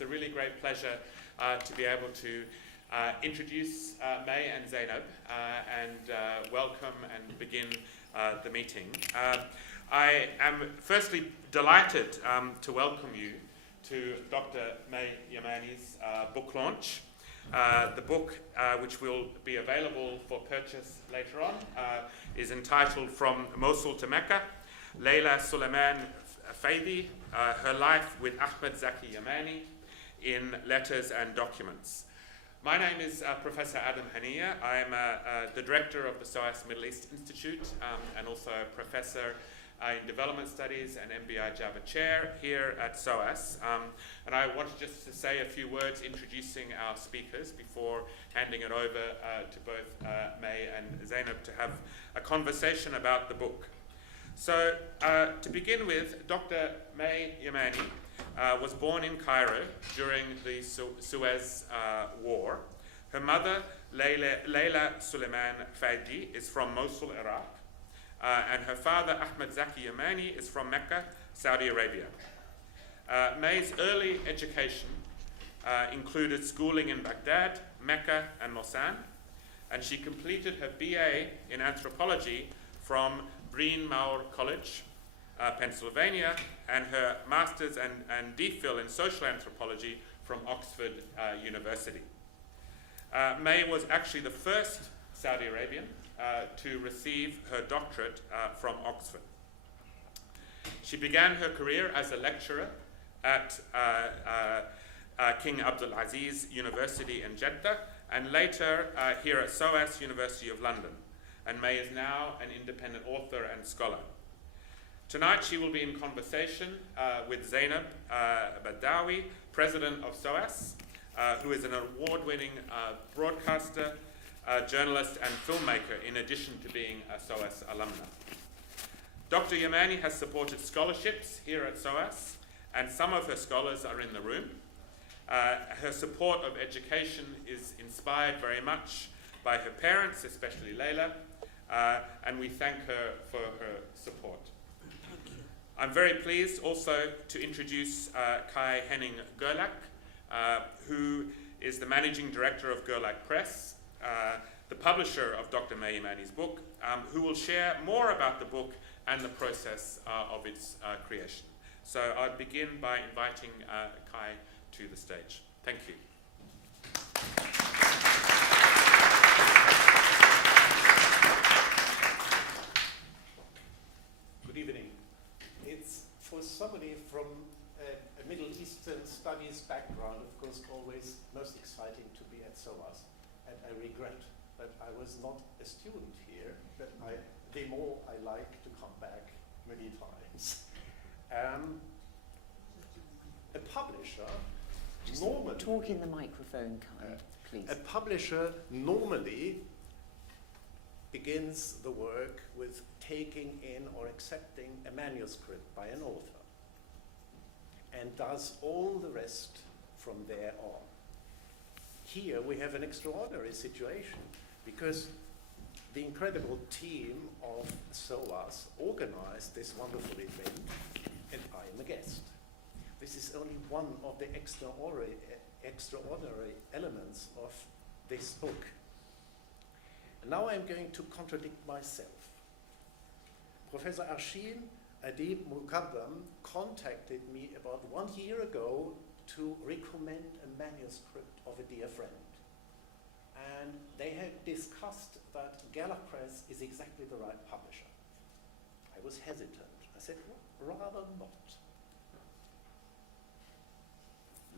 It's a really great pleasure to be able to introduce Mai and Zeinab and welcome and begin the meeting. I am firstly delighted to welcome you to Dr. Mai Yamani's book launch. The book, which will be available for purchase later on, is entitled From Mosul to Mecca, Laila Sulaiman Faidhi, Her Life with Ahmed Zaki Yamani in Letters and Documents. My name is Professor Adam Haniya. I am the director of the SOAS Middle East Institute and also a professor in Development Studies and MBI Java Chair here at SOAS. And I wanted just to say a few words introducing our speakers before handing it over to both Mai and Zeinab to have a conversation about the book. So to begin with, Dr. Mai Yamani was born in Cairo during the Suez War. Her mother, Laila Sulaiman Faidhi, is from Mosul, Iraq. And her father, Ahmed Zaki Yamani, is from Mecca, Saudi Arabia. Mai's early education included schooling in Baghdad, Mecca, and Lausanne, and she completed her BA in anthropology from Bryn Mawr College, Pennsylvania, and her master's and DPhil in social anthropology from Oxford University. Mai was actually the first Saudi Arabian to receive her doctorate from Oxford. She began her career as a lecturer at King Abdulaziz University in Jeddah, and later here at SOAS University of London. And Mai is now an independent author and scholar. Tonight she will be in conversation with Zeinab Badawi, president of SOAS, who is an award-winning broadcaster, journalist and filmmaker, in addition to being a SOAS alumna. Dr. Yamani has supported scholarships here at SOAS, and some of her scholars are in the room. Her support of education is inspired very much by her parents, especially Laila, and we thank her for her support. Thank you. I'm very pleased also to introduce Kai Henning Gerlach, who is the managing director of Gerlach Press, the publisher of Dr. Mai Yamani's book, who will share more about the book and the process of its creation. So I'll begin by inviting Kai to the stage. Thank you. Good evening. It's for somebody from a Middle Eastern studies background, of course, always most exciting to be at SOAS. And I regret that I was not a student here, but the more I like to come back many times. A publisher normally... Talk in the microphone, Kai, please. A publisher normally begins the work with taking in or accepting a manuscript by an author and does all the rest from there on. Here we have an extraordinary situation because the incredible team of SOAS organized this wonderful event, and I am a guest. This is only one of the extraordinary elements of this book. And now I'm going to contradict myself. Professor Arshin Adib Mukaddam contacted me about 1 year ago to recommend a manuscript of a dear friend. And they had discussed that Gerlach Press is exactly the right publisher. I was hesitant. I said, well, rather not.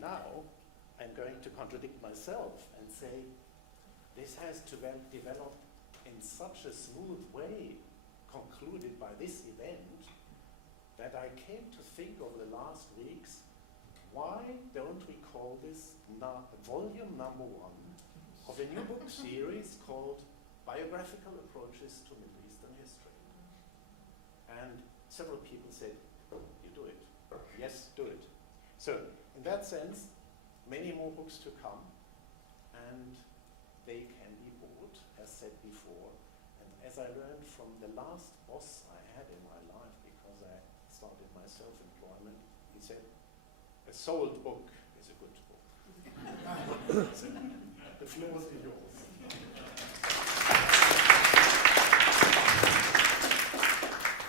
Now, I'm going to contradict myself and say, this has to develop in such a smooth way, concluded by this event, that I came to think over the last weeks, why don't we call this volume number 1 of a new book series called Biographical Approaches to Middle Eastern History? And several people said, you do it. Yes, do it. So, in that sense, many more books to come, and they can be bought, as said before. And as I learned from the last boss I had in my life, because I started my self-employment, he said, a sold book is a good So, the floor is yours.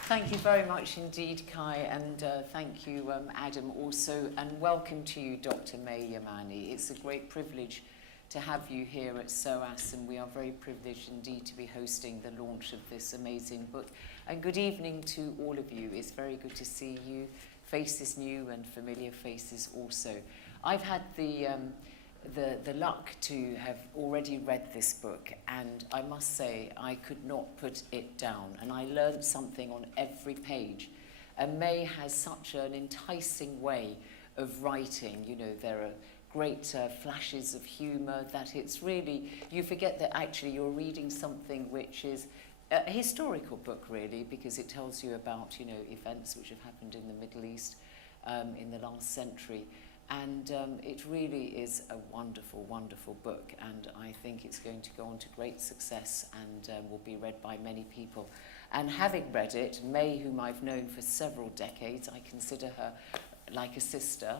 Thank you very much indeed, Kai, and thank you, Adam, also, and welcome to you, Dr. Mai Yamani. It's a great privilege to have you here at SOAS, and we are very privileged indeed to be hosting the launch of this amazing book. And good evening to all of you. It's very good to see you, faces new and familiar faces also. I've had the luck to have already read this book, and I must say I could not put it down, and I learned something on every page. And Mai has such an enticing way of writing. You know, there are great flashes of humour, that it's really, you forget that actually you're reading something which is a historical book, really, because it tells you about, you know, events which have happened in the Middle East in the last century. And it really is a wonderful, wonderful book, and I think it's going to go on to great success and will be read by many people. And having read it, Mai, whom I've known for several decades, I consider her like a sister.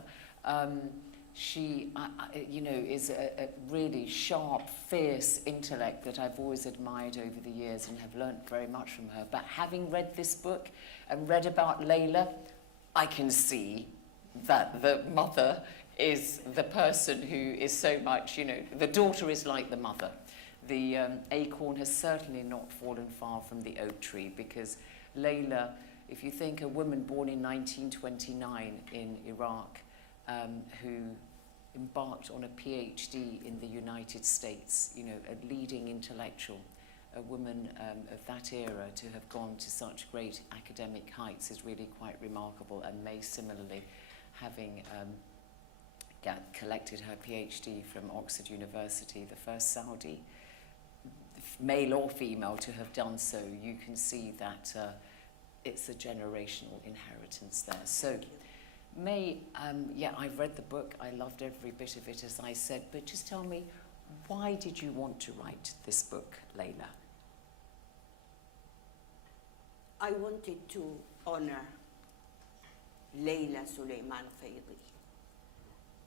She, you know, is a really sharp, fierce intellect that I've always admired over the years and have learnt very much from her. But having read this book and read about Laila, I can see that the mother is the person who is so much, you know, the daughter is like the mother. The acorn has certainly not fallen far from the oak tree, because Laila, if you think a woman born in 1929 in Iraq, who embarked on a PhD in the United States, you know, a leading intellectual, a woman of that era to have gone to such great academic heights is really quite remarkable. And Mai similarly, having collected her PhD from Oxford University, the first Saudi, male or female, to have done so, you can see that it's a generational inheritance there. So, Mai, yeah, I've read the book. I loved every bit of it, as I said. But just tell me, why did you want to write this book, Laila? I wanted to honor Laila Sulaiman Faidhi.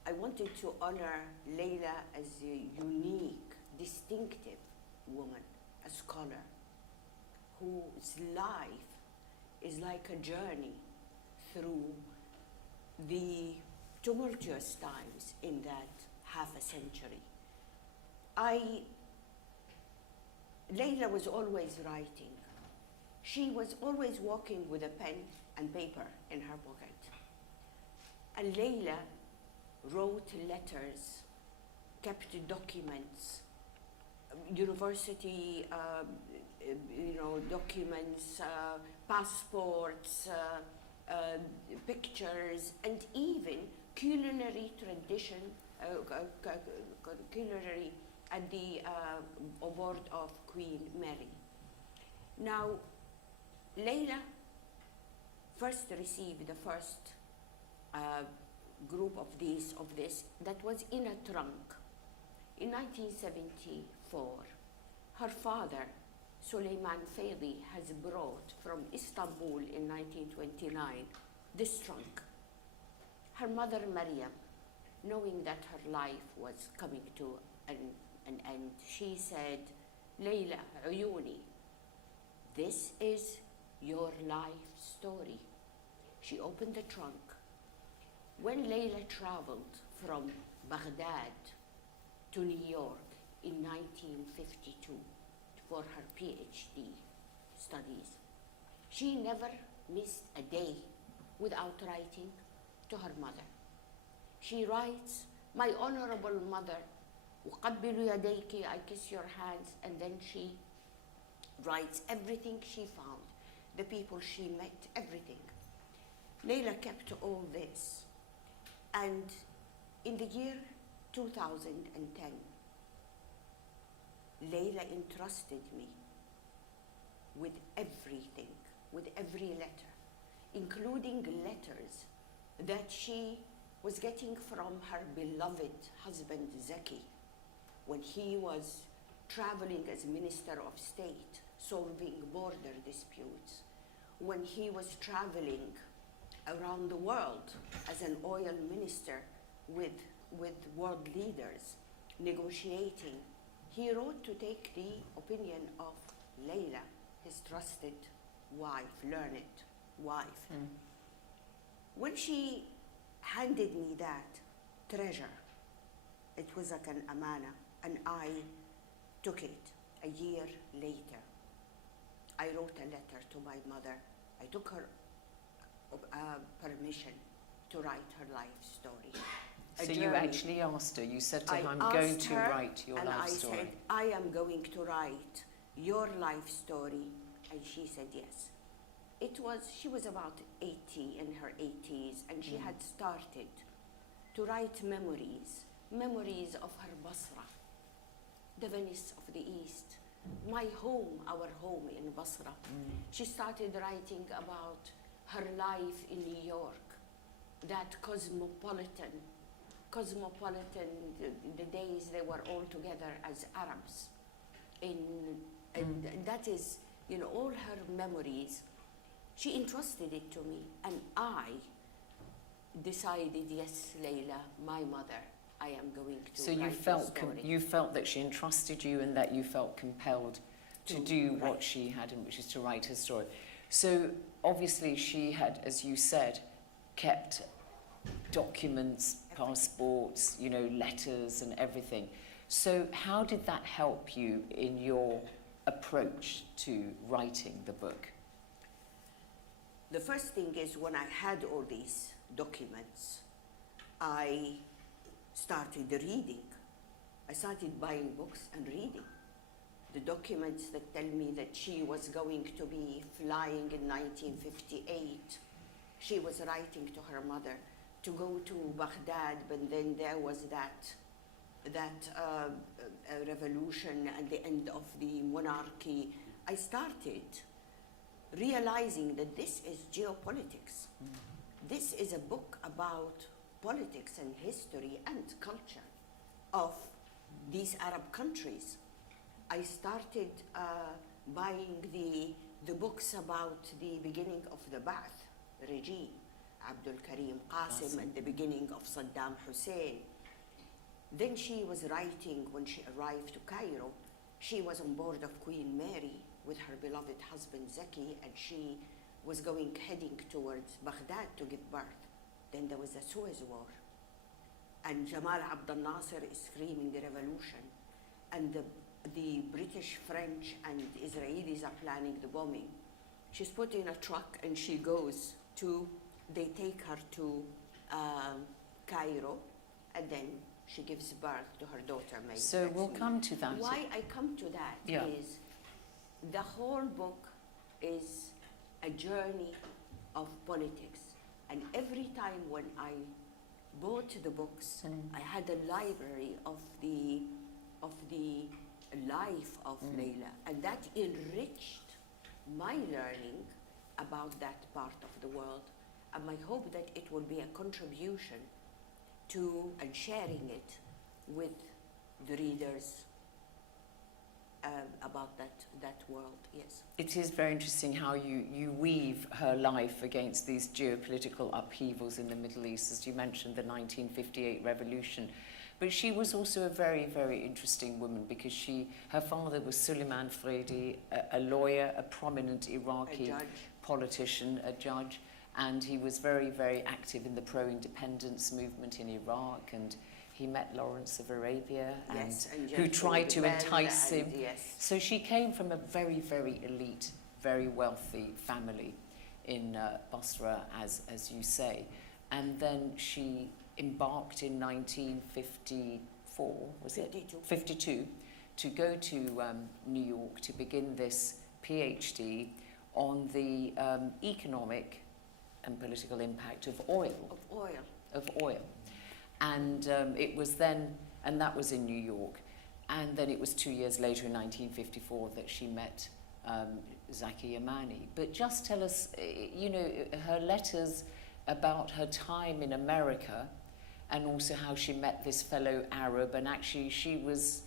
I wanted to honor Laila as a unique, distinctive woman, a scholar, whose life is like a journey through the tumultuous times in that half a century. Laila was always writing. She was always walking with a pen and paper in her pocket. And Laila wrote letters, kept documents, university documents, passports, pictures, and even culinary tradition, culinary at the aboard of Queen Mary. Now, Laila first received the first group of this that was in a trunk. In 1974, her father, Sulaiman Faidhi, has brought from Istanbul in 1929 this trunk. Her mother, Maryam, knowing that her life was coming to an end, she said, Laila, Uyuni, this is your life story. She opened the trunk. When Laila traveled from Baghdad to New York in 1952 for her PhD studies, she never missed a day without writing to her mother. She writes, my honorable mother, uqabbilu yadayki, I kiss your hands, and then she writes everything she found, the people she met, everything. Laila kept all this. And in the year 2010, Laila entrusted me with everything, with every letter, including letters that she was getting from her beloved husband, Zaki, when he was traveling as Minister of State, solving border disputes, when he was traveling around the world as an oil minister with world leaders, negotiating, he wrote to take the opinion of Laila, his trusted wife, learned wife. When she handed me that treasure, it was like an amana, and I took it. A year later, I wrote a letter to my mother. I took her permission to write her life story. So you actually asked her, you said to her, I'm going to write your life story. And I said, I am going to write your life story. And she said yes. She was about 80, in her 80s, and she had started to write memories of her Basra, the Venice of the East, my home, our home in Basra. She started writing about her life in New York, that cosmopolitan, the days they were all together as Arabs. And that is, all her memories. She entrusted it to me, and I decided, yes, Laila, my mother, I am going to So write you felt that she entrusted you, and that you felt compelled to do what she had, which is to write her story. So obviously she had, as you said, kept documents, passports, letters and everything. So how did that help you in your approach to writing the book? The first thing is, when I had all these documents, I started reading. I started buying books and reading. The documents that tell me that she was going to be flying in 1958. She was writing to her mother to go to Baghdad, but then there was that revolution and the end of the monarchy. I started realizing that this is geopolitics. This is a book about politics and history and culture of these Arab countries. I started buying the books about the beginning of the Ba'ath regime, Abdul Karim Qasim, and the beginning of Saddam Hussein. Then she was writing, when she arrived to Cairo, she was on board of Queen Mary with her beloved husband Zaki, and she was heading towards Baghdad to give birth. Then there was the Suez War, and Jamal Abdel Nasser is screaming the revolution, and the British, French, and Israelis are planning the bombing. She's put in a truck and she goes they take her to Cairo, and then she gives birth to her daughter May. So we'll come to that. Why I come to that is the whole book is a journey of politics. And every time when I bought the books, I had a library of the life of Laila, and that enriched my learning about that part of the world. And I hope that it will be a contribution to and sharing it with the readers about that world. Yes. It is very interesting how you weave her life against these geopolitical upheavals in the Middle East, as you mentioned, the 1958 revolution. But she was also a very, very interesting woman, because her father was Sulaiman Faidhi, a lawyer, a prominent Iraqi politician, a judge, and he was very, very active in the pro-independence movement in Iraq, and he met Lawrence of Arabia, and who tried to entice him. So she came from a very, very elite, very wealthy family in Basra, as you say. And then she embarked in 1954, was it? 52, to go to New York to begin this PhD on the economic and political impact of oil. And it was then, and that was in New York, and then it was 2 years later in 1954 that she met Zaki Yamani. But just tell us, her letters about her time in America, and also how she met this fellow Arab, and actually she was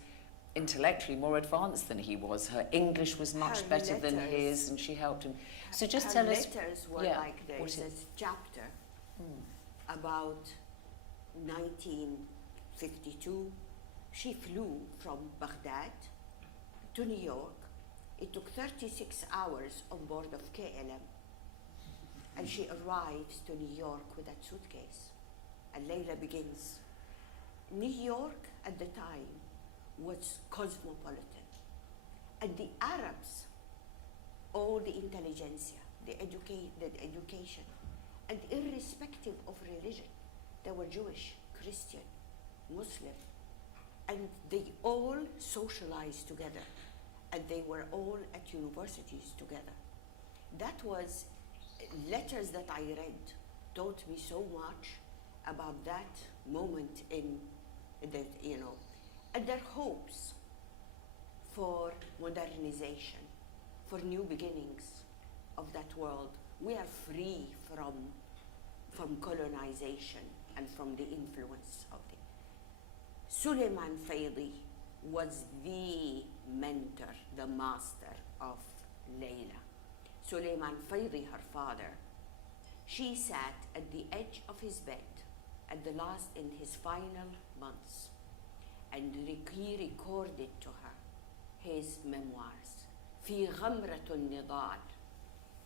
intellectually more advanced than he was. Her English was much better than his, and she helped him. So just tell us. Her letters were like there's a chapter about 1952 She flew from Baghdad to New York. It took 36 hours on board of KLM. And she arrives to New York with that suitcase. And Laila begins. New York at the time was cosmopolitan. And the Arabs, all the intelligentsia, the education, and irrespective of religion, they were Jewish, Christian, Muslim, and they all socialized together, and they were all at universities together. That was letters that I read, taught me so much about that moment in the, and their hopes for modernization, for new beginnings of that world. We are free from colonization and from the influence of the. Sulaiman Faidhi was the mentor, the master of Laila. Sulaiman Faidhi, her father, she sat at the edge of his bed in his final months, and he recorded to her his memoirs. في غمرة النضال,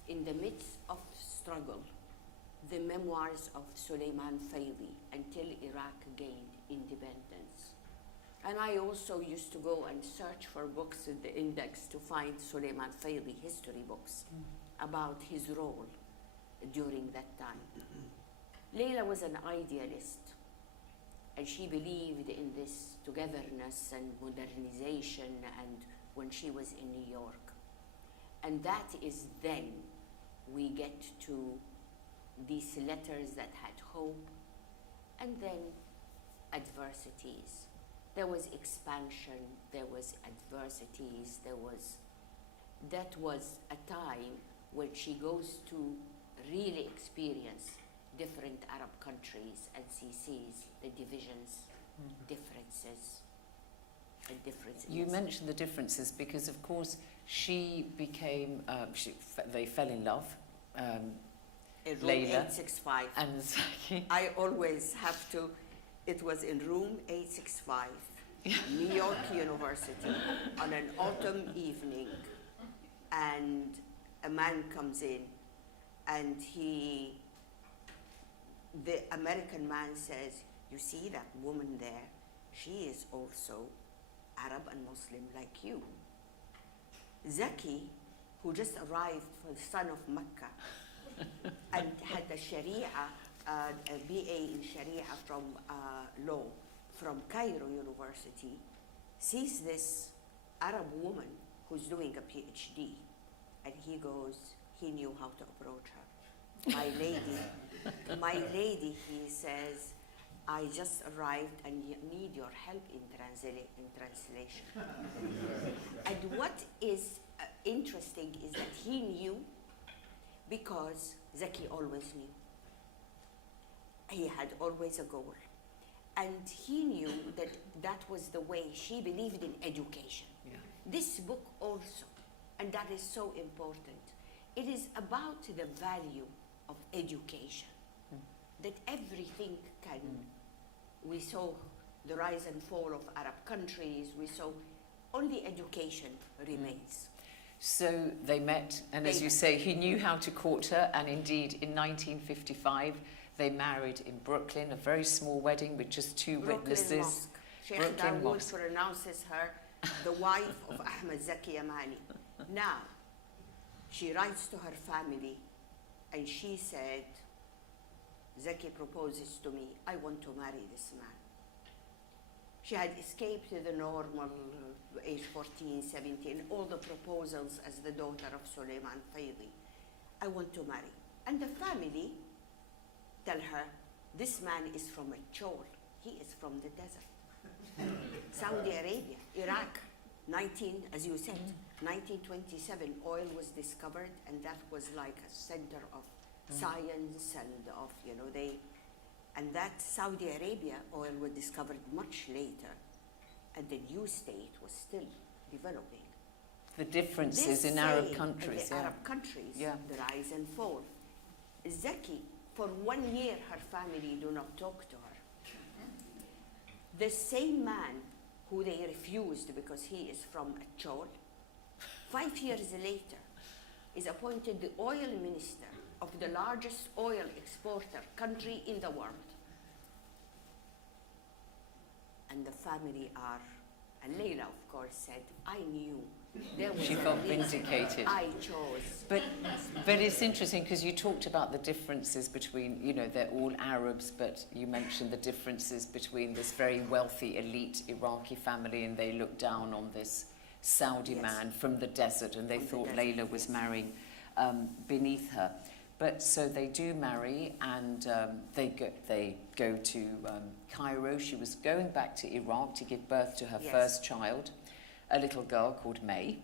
in the midst of struggle, the memoirs of Sulaiman Faidhi until Iraq gained independence. And I also used to go and search for books in the index to find Sulaiman Faidhi history books about his role during that time. Laila was an idealist, and she believed in this togetherness and modernization, and when she was in New York. And that is then we get to these letters that had hope, and then adversities. There was expansion, there was adversities, that was a time when she goes to really experience different Arab countries and she sees the divisions, differences, and differences. You mentioned the differences because, of course, she became, they fell in love. In room Laila 865. And Zaki. I always have to, it was in room 865, New York University, on an autumn evening, and a man comes in, and the American man says, you see that woman there, she is also Arab and Muslim like you. Zaki, who just arrived from the son of Mecca, and had a Sharia, a BA in Sharia from law from Cairo University, sees this Arab woman who's doing a PhD, and he goes, he knew how to approach her. My lady, he says, I just arrived and need your help in translation. And what is interesting is that he knew because Zaki always knew. He had always a goal. And he knew that that was the way she believed in education. Yeah. This book also, and that is so important, it is about the value of education. That everything can, we saw the rise and fall of Arab countries, we saw only education remains. So they met, and as you say, he knew how to court her, and indeed in 1955 they married in Brooklyn, a very small wedding with just two witnesses. Mosque. Sheikh Dawood pronounces her the wife of Ahmed Zaki Yamani. Now, she writes to her family, and she said, Zaki proposes to me, I want to marry this man. She had escaped the normal age 14, 17, all the proposals as the daughter of Sulaiman Faidhi. I want to marry. And the family tell her, this man is from a chol. He is from the desert. Saudi Arabia, Iraq, as you said, 1927, oil was discovered, and that was like a center of science and of, and that Saudi Arabia oil was discovered much later, and the new state was still developing. The differences in Arab countries. In the Arab countries, the rise and fall. Zaki, for 1 year, her family do not talk to her. The same man who they refused because he is from Achol. 5 years later, is appointed the oil minister of the largest oil exporter country in the world. And the family are, and Laila, of course, said, I knew there was She a felt reason vindicated. I chose. But it's interesting because you talked about the differences between, you know, they're all Arabs, but you mentioned the differences between this very wealthy elite Iraqi family, and they looked down on this Saudi Yes. man from the desert, and they From the thought desert, Laila was yes. marrying beneath her. But so they do marry, and they go to Cairo. She was going back to Iraq to give birth to her Yes. first child, a little girl called Mai.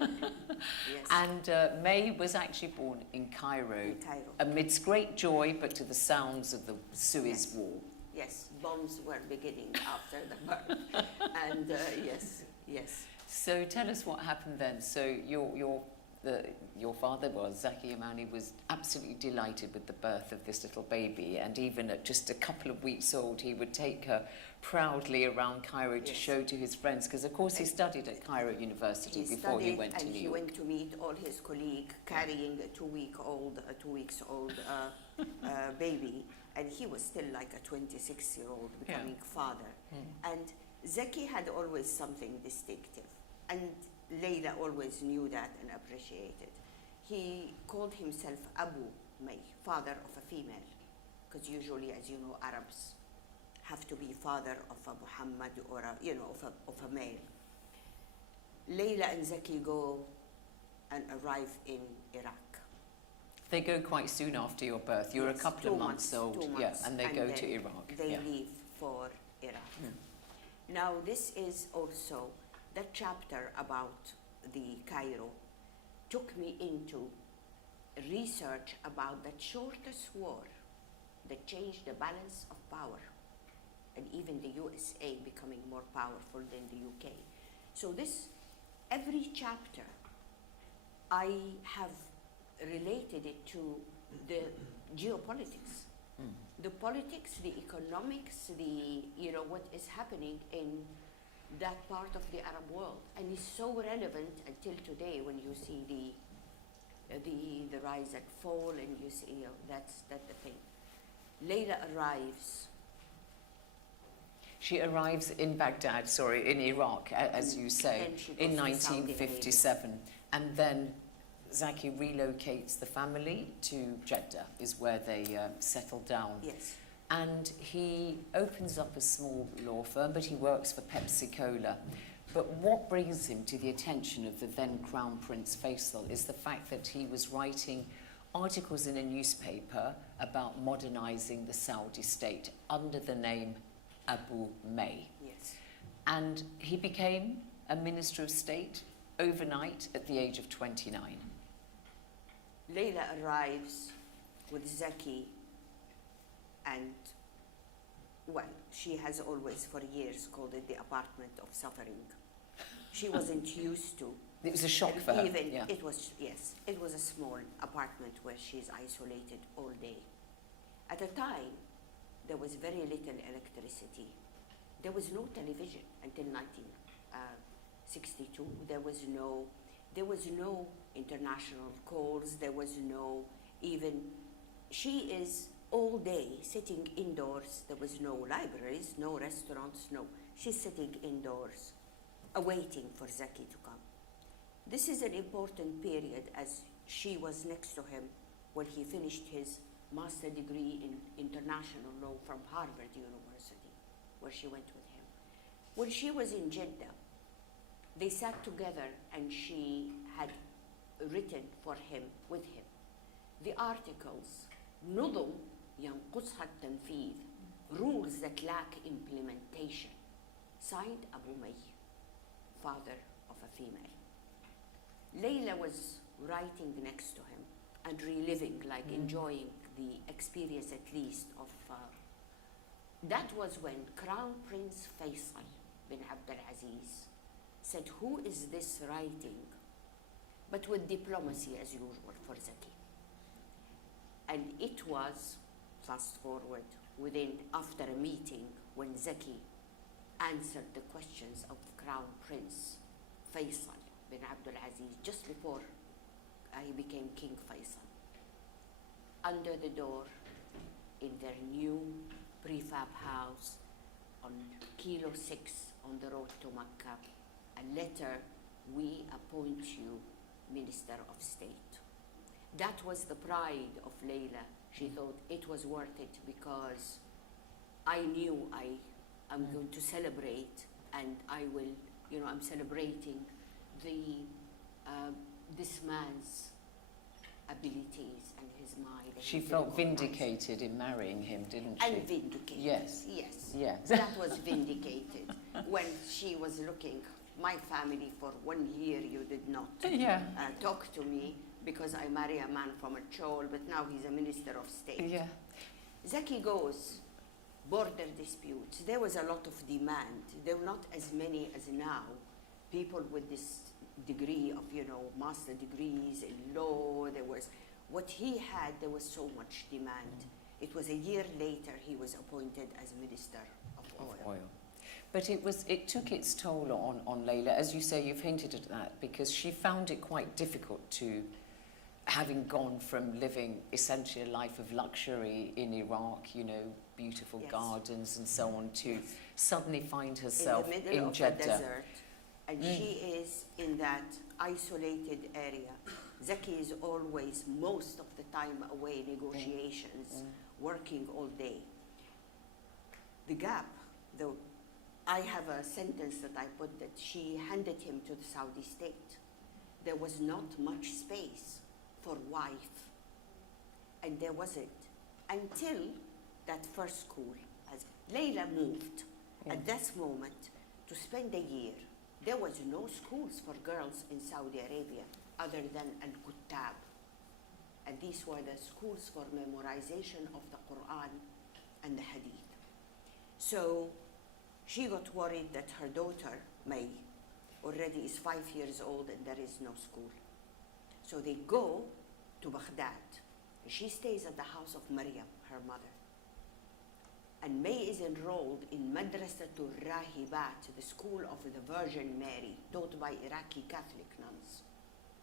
Yes. And Mai was actually born in Cairo, In Cairo. amidst great joy, but to the sounds of the Suez Yes. War. Yes, bombs were beginning after the birth. And yes, yes. So tell us what happened then. So your father, well, Zaki Yamani, was absolutely delighted with the birth of this little baby, and even at just a couple of weeks old, he would take her proudly around Cairo to Yes. show to his friends, because of course he studied at Cairo University before he went to and New he York. went to meet all his colleagues carrying a 2 weeks old baby, and he was still like a 26-year-old becoming father. And Zaki had always something distinctive, and Laila always knew that and appreciated. He called himself Abu Mai, father of a female, because usually, as you know, Arabs have to be father of a Muhammad or of a male. Laila and Zaki go and arrive in Iraq. They go quite soon after your birth. You're Yes, a couple of 2 months old, 2 yeah, months, and they go to Iraq. They yeah. leave for Iraq. Now, this is also the chapter about the Cairo took me into research about that shortest war that changed the balance of power, and even the USA becoming more powerful than the UK. So every chapter, I have related it to the geopolitics. The politics, the economics, what is happening in that part of the Arab world, and it's so relevant until today when you see the rise and fall, and you see that's the thing. Laila arrives. She arrives in Baghdad, in Iraq, as you say, Then she goes in to Saudi 1957. And then Zaki relocates the family to Jeddah, is where they settle down. Yes. And he opens up a small law firm, but he works for Pepsi Cola. But what brings him to the attention of the then Crown Prince Faisal is the fact that he was writing articles in a newspaper about modernizing the Saudi state under the name Abu Mai. Yes. And he became a minister of state overnight at the age of 29. Laila arrives with Zaki, and she has always for years called it the apartment of suffering. She wasn't used to. It was a shock for her. Yeah. It was a small apartment where she's isolated all day. At the time, there was very little electricity. There was no television until 1962. There was no international calls. There was no even. She is all day sitting indoors. There was no libraries, no restaurants, no. She's sitting indoors, awaiting for Zaki to come. This is an important period, as she was next to him when he finished his master degree in international law from Harvard University, where she went with him. When she was in Jeddah, they sat together, and she had written for him, with him, the articles, نظم ينقصها التنفيذ, rules that lack implementation, signed Abu Mai, father of a female. Laila was writing next to him and reliving, enjoying the experience at least of. That was when Crown Prince Faisal bin Abdulaziz said, "Who is this writing?" But with diplomacy as usual for Zaki. And it was, fast forward, after a meeting when Zaki answered the questions of Crown Prince Faisal bin Abdul Aziz just before he became King Faisal. Under the door, in their new prefab house on Kilo 6 on the road to Mecca, a letter, "We appoint you Minister of State." That was the pride of Laila. She thought it was worth it because I knew I'm going to celebrate, and I will, I'm celebrating this man's abilities and his mind. And She his felt organized. vindicated in marrying him, didn't she? And vindicated. Yes. Yes. Yeah. That was vindicated. When she was looking, my family, for 1 year, you did not Yeah. talk to me because I marry a man from a chol, but now he's a Minister of State. Yeah. Zaki goes, border disputes. There was a lot of demand. There were not as many as now. People with this degree of, master degrees in law. There was, what he had, there was so much demand. It was a year later he was appointed as Minister of Oil. But it took its toll on Laila. As you say, you've hinted at that, because she found it quite difficult to, having gone from living essentially a life of luxury in Iraq, beautiful Yes. gardens and so on, to Yes. suddenly find herself in the middle of Jeddah. a desert, and she is in that isolated area. Zaki is always, most of the time, away, negotiations, working all day. The gap, though, I have a sentence that I put that she handed him to the Saudi state. There was not much space for wife, and there wasn't until that first school. As Laila moved at this moment to spend a year, there was no schools for girls in Saudi Arabia other than Al-Kuttab, and these were the schools for memorization of the Quran and the Hadith. So she got worried that her daughter, Mai, already is 5 years old and there is no school. So they go to Baghdad. She stays at the house of Maryam, her mother. And May is enrolled in Madrasatul Rahibat, the school of the Virgin Mary, taught by Iraqi Catholic nuns.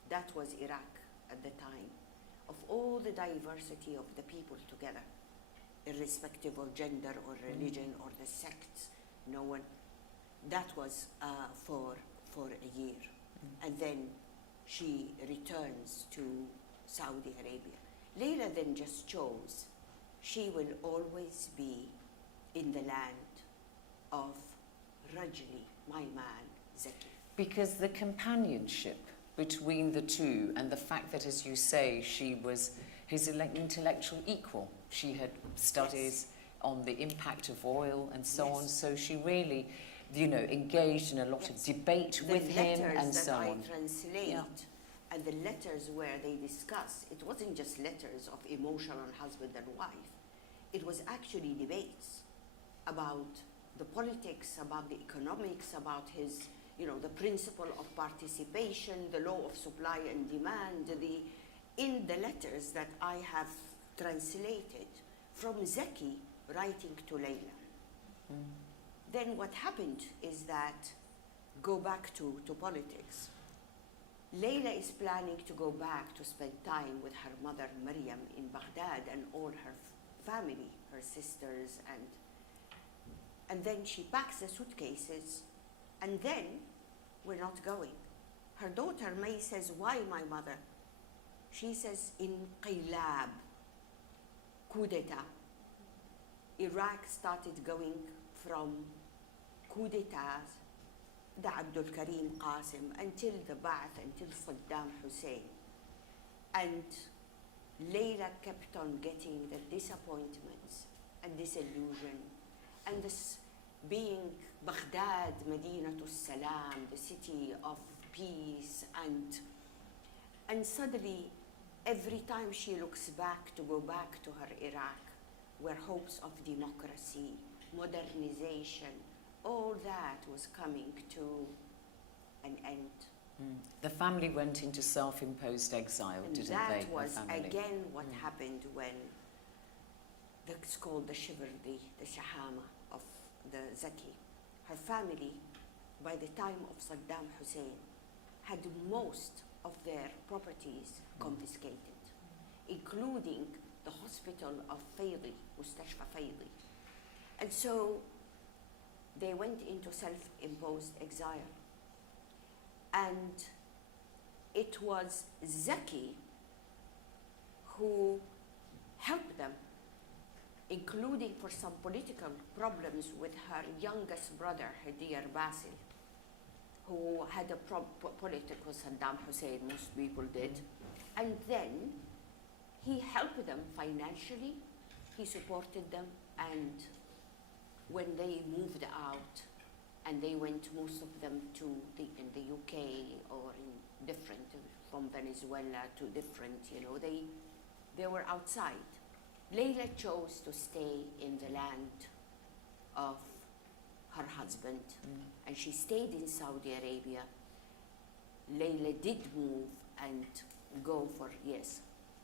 That was Iraq at the time, of all the diversity of the people together, irrespective of gender or religion or the sects. No one. That was for a year, and then she returns to Saudi Arabia. Laila then just chose she will always be in the land of Rajli, my man, Zaki. Because the companionship between the two, and the fact that, as you say, she was his intellectual equal. She had studies on the impact of oil and so on, so she really, engaged in a lot of debate with him and so on. The letters that I translate, and the letters where they discuss, it wasn't just letters of emotion on husband and wife. It was actually debates about the politics, about the economics, about his, the principle of participation, the law of supply and demand, in the letters that I have translated from Zaki writing to Laila. Then what happened is that, go back to politics. Laila is planning to go back to spend time with her mother Maryam in Baghdad and all her family, her sisters, and then she packs the suitcases, and then we're not going. Her daughter May says, "Why, my mother?" She says, "Inqilab, coup d'etat." Iraq started going from coup d'etats, the Abdul Karim Qasim, until the Ba'ath, until Saddam Hussein. And Laila kept on getting the disappointments and disillusion, and this being Baghdad, Madinatul Salam, the city of peace, and suddenly, every time she looks back to go back to her Iraq, where hopes of democracy, modernization, all that was coming to an end. The family went into self-imposed exile, And didn't that they? the was family? again what happened when it's called the chivalry, the shahama of the Zaki. her family, by the time of Saddam Hussein, had most of their properties confiscated, including the hospital of Faidhi, Mustashfa Faidhi. And so they went into self-imposed exile. And it was Zaki who helped them, including for some political problems with her youngest brother, Hadir Basil, who had a political Saddam Hussein, most people did. And then he helped them financially, he supported them, and when they moved out, and they went, most of them, in the UK or in different, from Venezuela to different, they were outside. Laila chose to stay in the land of her husband, and she stayed in Saudi Arabia. Laila did move and go for years.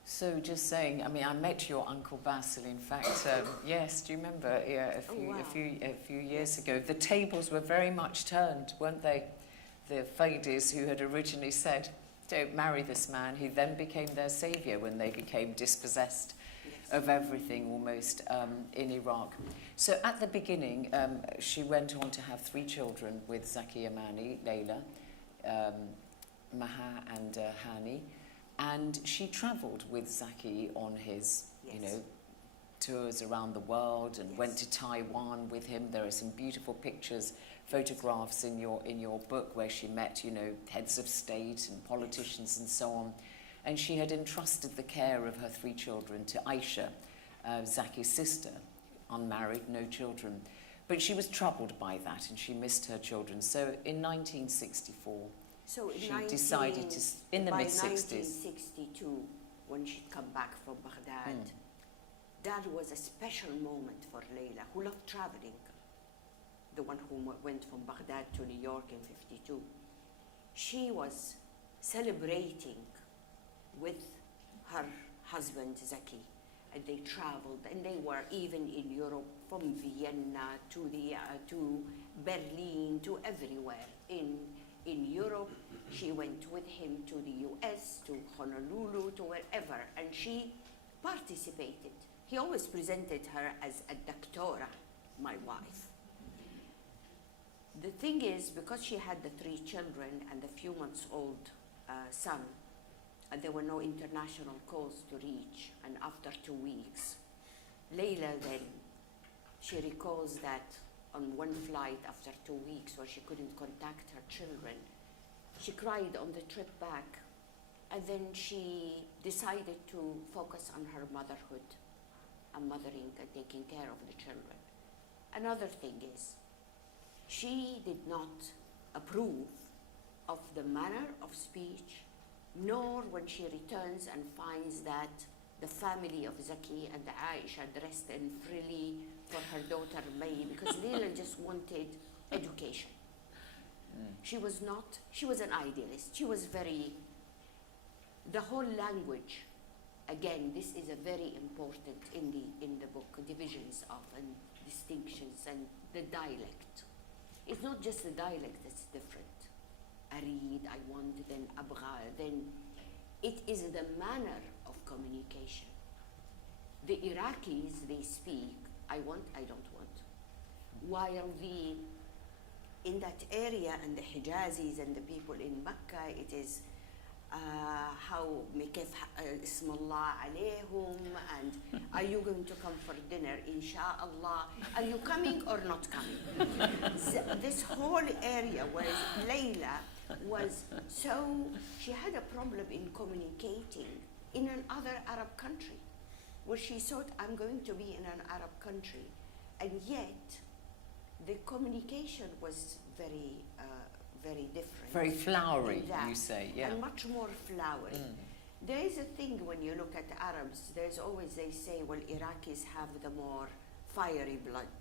So just saying, I mean, I met your Uncle Basil, in fact, yes, do you remember, yeah, a few years ago. The tables were very much turned, weren't they? The Faidhis, who had originally said, don't marry this man, he then became their saviour when they became dispossessed of everything almost in Iraq. So at the beginning, she went on to have 3 children with Zaki Yamani, Laila, Maha and Hani. And she travelled with Zaki on his, tours around the world, and went to Taiwan with him. There are some beautiful pictures, photographs in your book where she met, heads of state and politicians and so on. And she had entrusted the care of her 3 children to Aisha, Zaki's sister, unmarried, no children. But she was troubled by that, and she missed her children. So in 1964, she decided to, in the mid-60s. 1962, when she'd come back from Baghdad, that was a special moment for Laila, who loved traveling. The one who went from Baghdad to New York in 52. She was celebrating with her husband, Zaki, and they traveled, and they were even in Europe, from Vienna to Berlin, to everywhere. In Europe, she went with him to the US, to Honolulu, to wherever, and she participated. He always presented her as a doctora, my wife. The thing is, because she had the 3 children and a few months old son, and there were no international calls to reach, and after 2 weeks, Laila then, she recalls that on one flight after 2 weeks where she couldn't contact her children, she cried on the trip back, and then she decided to focus on her motherhood and mothering and taking care of the children. Another thing is, she did not approve of the manner of speech, nor when she returns and finds that the family of Zaki and Aisha dressed in frilly for her daughter Mai, because Laila just wanted education. She was an idealist. She was the whole language, again, this is a very important in the book, divisions of and distinctions and the dialect. It's not just the dialect that's different. Arid, I want, then abgha, then it is the manner of communication. The Iraqis, they speak, I want, I don't want. While in that area, and the Hijazis and the people in Mecca, it is how كيف اسم الله عليهم, and are you going to come for dinner, inshallah, are you coming or not coming? This whole area, whereas Laila was she had a problem in communicating in another Arab country, where she thought, I'm going to be in an Arab country, and yet the communication was very different. Very flowery, you say, yeah. And much more flowery. There is a thing when you look at Arabs, there's always, they say, well, Iraqis have the more fiery blood,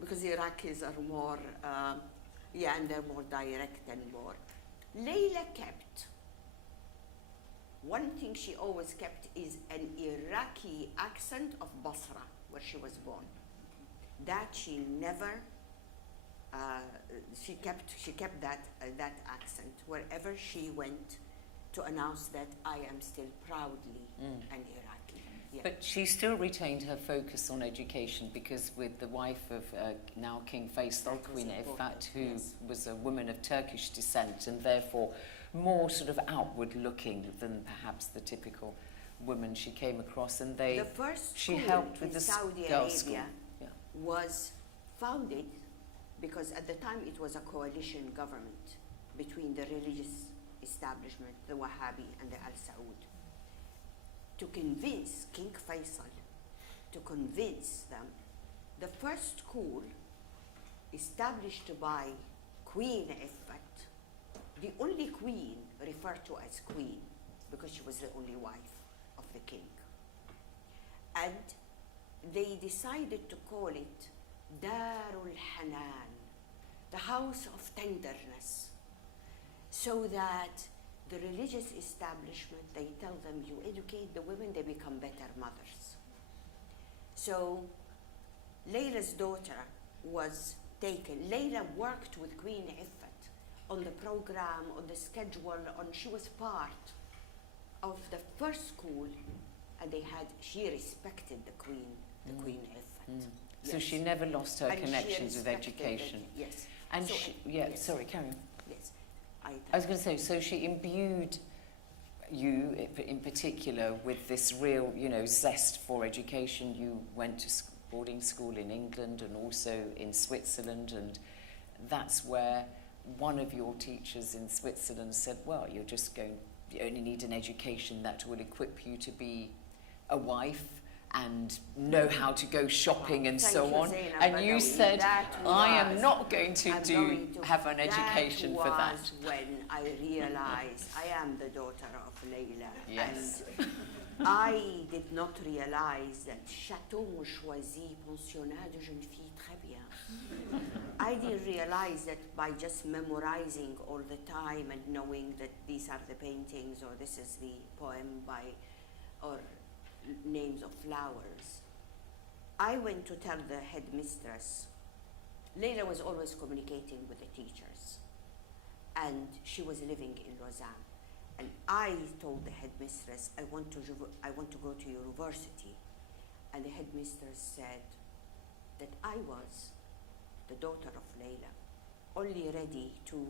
because the Iraqis are more, and they're more direct and more. Laila kept, one thing she always kept is an Iraqi accent of Basra, where she was born. That she never she kept that accent wherever she went to announce that I am still proudly an Iraqi. Yeah. But she still retained her focus on education, because with the wife of now King Faisal, That was Queen important, Effat, who yes. was a woman of Turkish descent and therefore more sort of outward looking than perhaps the typical woman she came across, and The first she school helped with in the Saudi girls' school. Arabia Yeah. was founded because at the time it was a coalition government between the religious establishment, the Wahhabi and the Al Saud, to convince King Faisal, to convince them. The first school established by Queen Effat, the only queen referred to as queen because she was the only wife of the king. And they decided to call it Darul Hanan, the house of tenderness, so that the religious establishment, they tell them, you educate the women, they become better mothers. So Layla's daughter was taken. Layla worked with Queen Effat on the program, on the schedule, she was part of the first school, and she respected the Queen Effat. So Yes. she never lost her And she connections with respected education. it, yes. And So, yes. sorry, carry on. Yes. I was going to say, so she imbued you in particular with this real, zest for education. You went to boarding school in England and also in Switzerland, and that's where one of your teachers in Switzerland said, well, you only need an education that will equip you to be a wife and know how to go shopping and Thank so you, on. Zeinab And you Badawi. said, That I am was- not going to have an education for that. That was when I realized I am the daughter of Layla. Yes. And I did not realize that Chateau Choisi, pensionnat de jeune fille, très bien. I didn't realize that by just memorizing all the time and knowing that these are the paintings or this is the poem or names of flowers. I went to tell the headmistress. Layla was always communicating with the teachers, and she was living in Lausanne. And I told the headmistress, I want to go to university. And the headmistress said that I was the daughter of Layla, only ready to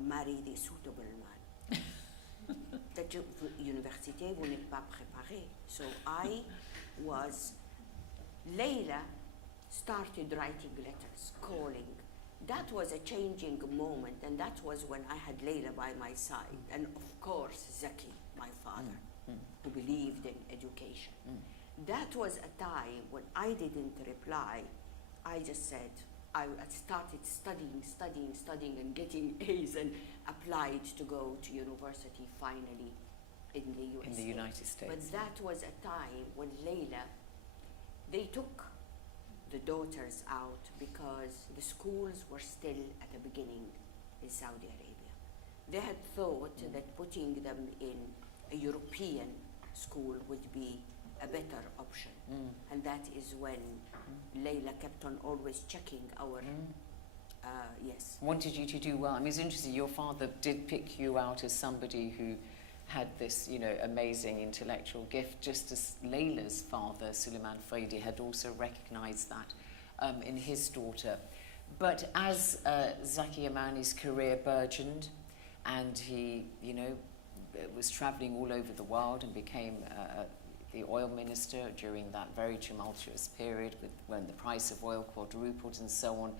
marry the suitable man. That université, vous n'êtes pas préparé. So Layla started writing letters, calling. That was a changing moment, and that was when I had Layla by my side. And of course, Zaki, my father, who believed in education. That was a time when I didn't reply. I just said, I started studying and getting A's and applied to go to university finally in the USA. In the United States. But that was a time when Layla, they took the daughters out because the schools were still at the beginning in Saudi Arabia. They had thought that putting them in a European school would be a better option. And that is when Layla kept on always checking our, yes. Wanted you to do well. I mean, it's interesting, your father did pick you out as somebody who had this, amazing intellectual gift, just as Layla's father, Sulaiman Faidhi, had also recognized that in his daughter. But as Zaki Yamani's career burgeoned, and he, was traveling all over the world and became the oil minister during that very tumultuous period when the price of oil quadrupled and so on,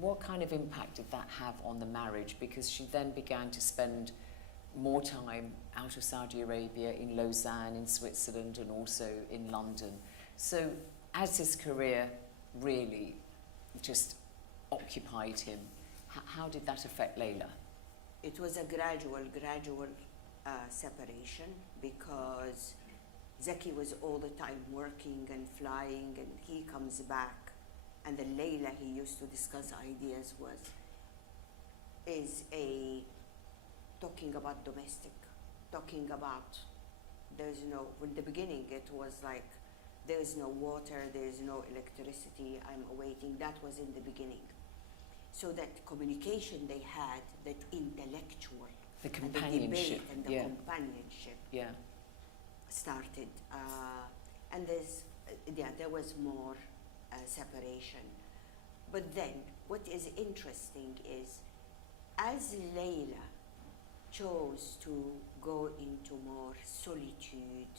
what kind of impact did that have on the marriage? Because she then began to spend more time out of Saudi Arabia, in Lausanne, in Switzerland, and also in London. So as his career really just occupied him, how did that affect Layla? It was a gradual separation, because Zaki was all the time working and flying, and he comes back, and the Layla he used to discuss ideas is talking about domestic, talking about in the beginning it was like there is no water, there is no electricity, I'm awaiting. That was in the beginning. So that communication they had, that intellectual, The and the companionship. debate and the Yeah. companionship Yeah. started. And there was more separation. But then, what is interesting is, as Laila chose to go into more solitude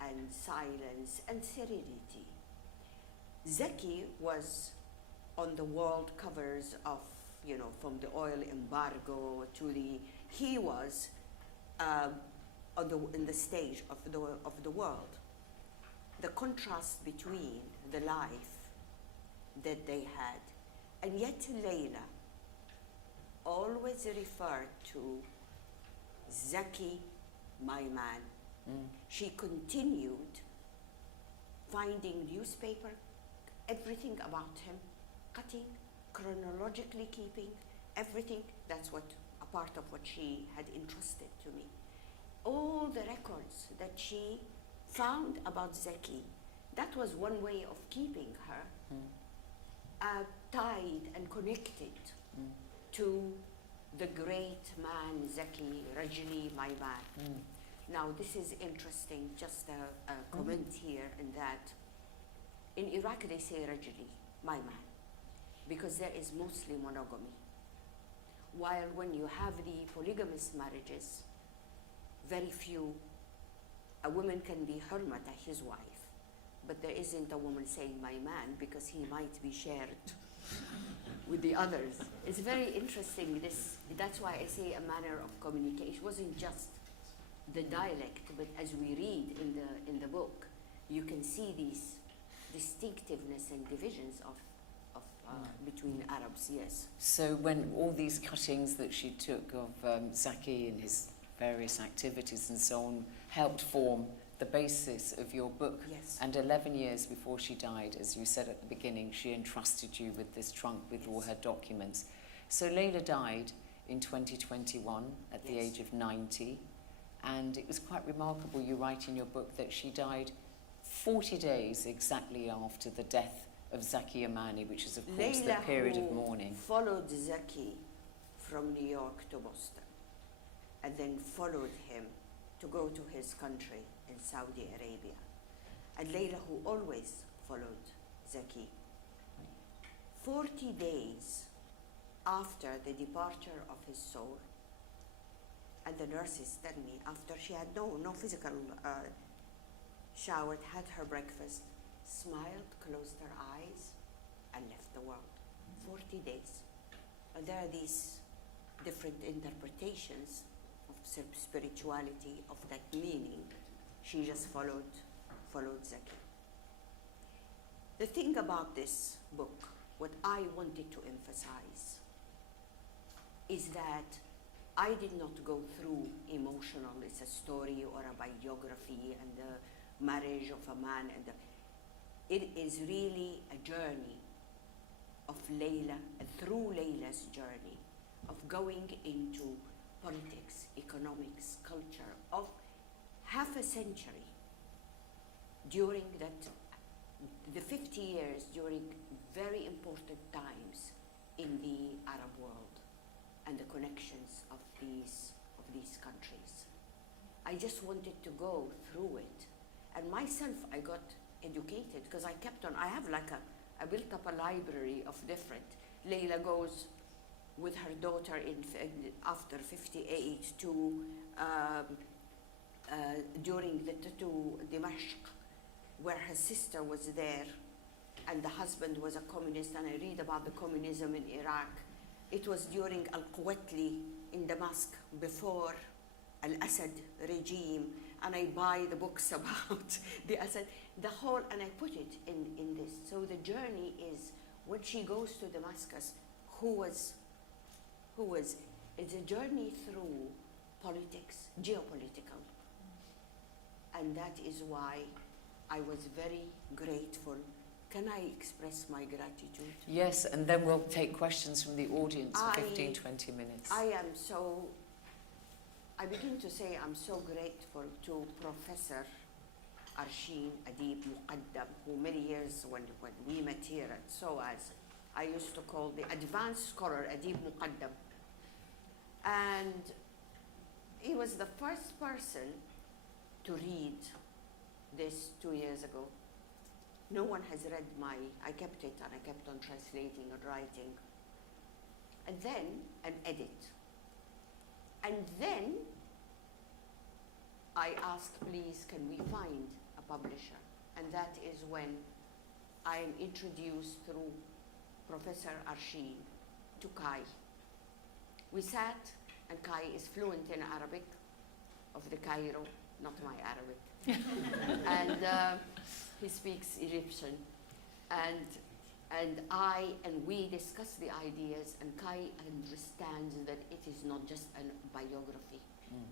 and silence and serenity, Zaki was on the world covers of, from the oil embargo to he was in the stage of the world. The contrast between the life that they had, and yet Laila always referred to Zaki, my man. She continued finding newspaper, everything about him, cutting, chronologically keeping, everything. That's what a part of what she had entrusted to me. All the records that she found about Zaki, that was one way of keeping her tied and connected to the great man Zaki, Rajli, my man. Now this is interesting, just a comment here in that in Iraq they say Rajli, my man, because there is mostly monogamy. While when you have the polygamous marriages, very few, a woman can be Hurmat, his wife, but there isn't a woman saying my man because he might be shared with the others. It's very interesting, that's why I say a manner of communication. It wasn't just the dialect, but as we read in the book, you can see these distinctiveness and divisions of between Arabs, yes. So when all these cuttings that she took of Zaki and his various activities and so on helped form the basis of your book. Yes. And 11 years before she died, as you said at the beginning, she entrusted you with this trunk with all her documents. So Laila died in 2021 at the age of 90, and it was quite remarkable, you write in your book, that she died 40 days exactly after the death of Zaki Yamani, which is of course Laila, the period of who mourning. followed Zaki from New York to Boston, and then followed him to go to his country in Saudi Arabia. And Laila, who always followed Zaki, 40 days after the departure of his soul, and the nurses tell me, after she had no physical showered, had her breakfast, smiled, closed her eyes, and left the world. 40 days. And there are these different interpretations of spirituality, of that meaning. She just followed Zaki. The thing about this book, what I wanted to emphasize, is that I did not go through emotional, it's a story or a biography and the marriage of a man, and it is really a journey of Laila, and through Laila's journey of going into politics, economics, culture, of half a century during the 50 years, during very important times in the Arab world and the connections of these countries. I just wanted to go through it. And myself, I got educated because I kept on, I built up a library of different. Laila goes with her daughter after 58 to to Dimashq, where her sister was there and the husband was a communist, and I read about the communism in Iraq. It was during Al-Quwatli in Damascus, before Al-Assad regime, and I buy the books about the Assad, and I put it in this. So the journey is, when she goes to Damascus, it's a journey through politics, geopolitical. And that is why I was very grateful. Can I express my gratitude? Yes, and then we'll take questions from the audience for 15, 20 minutes. I begin to say I'm so grateful to Professor Arshin Adib Muqaddam, who many years when we met here at SOAS, I used to call the advanced scholar Adib Muqaddam. And he was the first person to read this 2 years ago. No one has read I kept it and I kept on translating and writing. And then an edit. And then I asked, please, can we find a publisher? And that is when I am introduced through Professor Arshin to Kai. We sat, and Kai is fluent in Arabic, of the Cairo, not my Arabic. And he speaks Egyptian. And we discuss the ideas, and Kai understands that it is not just a biography,